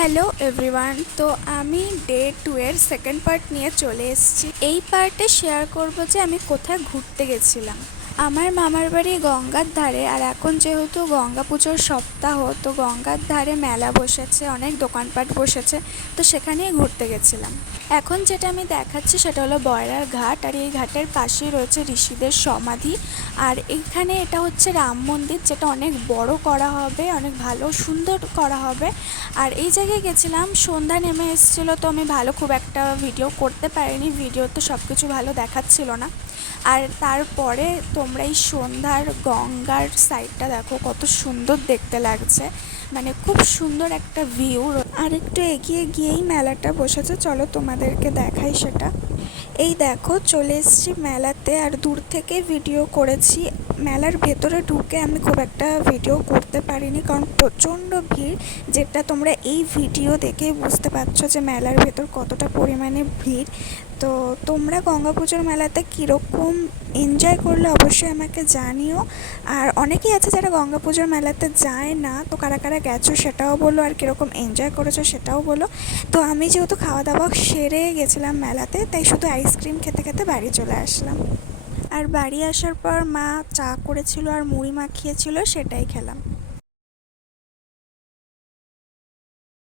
Hello everyone. তো আমি day 2 এর সেকেন্ড পার্ট নিয়ে চলে এসেছি। এই পার্টে শেয়ার করব যে আমি কোথায় ঘুরতে গেছিলাম। আমার মামার বাড়ি গঙ্গার ধারে, আর এখন যেহেতু গঙ্গা পুজোর সপ্তাহ, তো গঙ্গার ধারে মেলা বসেছে, অনেক দোকানপাট বসেছে, তো সেখানেই ঘুরতে গেছিলাম। এখন যেটা আমি দেখাচ্ছি সেটা হলো বয়রার ঘাট, আর এই ঘাটের পাশেই রয়েছে ঋষিদের সমাধি। আর এইখানে এটা হচ্ছে রাম মন্দির, যেটা অনেক বড় করা হবে, অনেক ভালো সুন্দর করা হবে। আর এই জায়গায় গেছিলাম, সন্ধ্যা নেমে এসেছিলো, তো আমি ভালো খুব একটা ভিডিও করতে পারিনি, ভিডিওতে সব কিছু ভালো দেখাচ্ছিল না। আর তারপরে তোমরা এই সন্ধ্যার গঙ্গার সাইডটা দেখো, কত সুন্দর দেখতে লাগছে, মানে খুব সুন্দর একটা ভিউ। আর একটু এগিয়ে গিয়েই মেলাটা বসেছে, চলো তোমাদেরকে দেখাই সেটা। এই দেখো চলে এসেছি মেলাতে, আর দূর থেকে ভিডিও করেছি। মেলার ভেতরে ঢুকে আমি খুব একটা ভিডিও করতে পারিনি, কারণ প্রচণ্ড ভিড়, যেটা তোমরা এই ভিডিও দেখেই বুঝতে পারছো যে মেলার ভেতর কতটা পরিমাণে ভিড়। তো তোমরা গঙ্গা পুজোর মেলাতে কীরকম এনজয় করলে অবশ্যই আমাকে জানিও। আর অনেকেই আছে যারা গঙ্গা পুজোর মেলাতে যায় না, তো কারা কারা গেছো সেটাও বলো, আর কীরকম এনজয় করেছো সেটাও বলো। তো আমি যেহেতু খাওয়া দাওয়া সেরে গেছিলাম মেলাতে, তাই শুধু আইসক্রিম খেতে খেতে বাড়ি চলে আসলাম। আর বাড়ি আসার পর মা চা করেছিল আর মুড়ি মাখিয়েছিল, সেটাই খেলাম।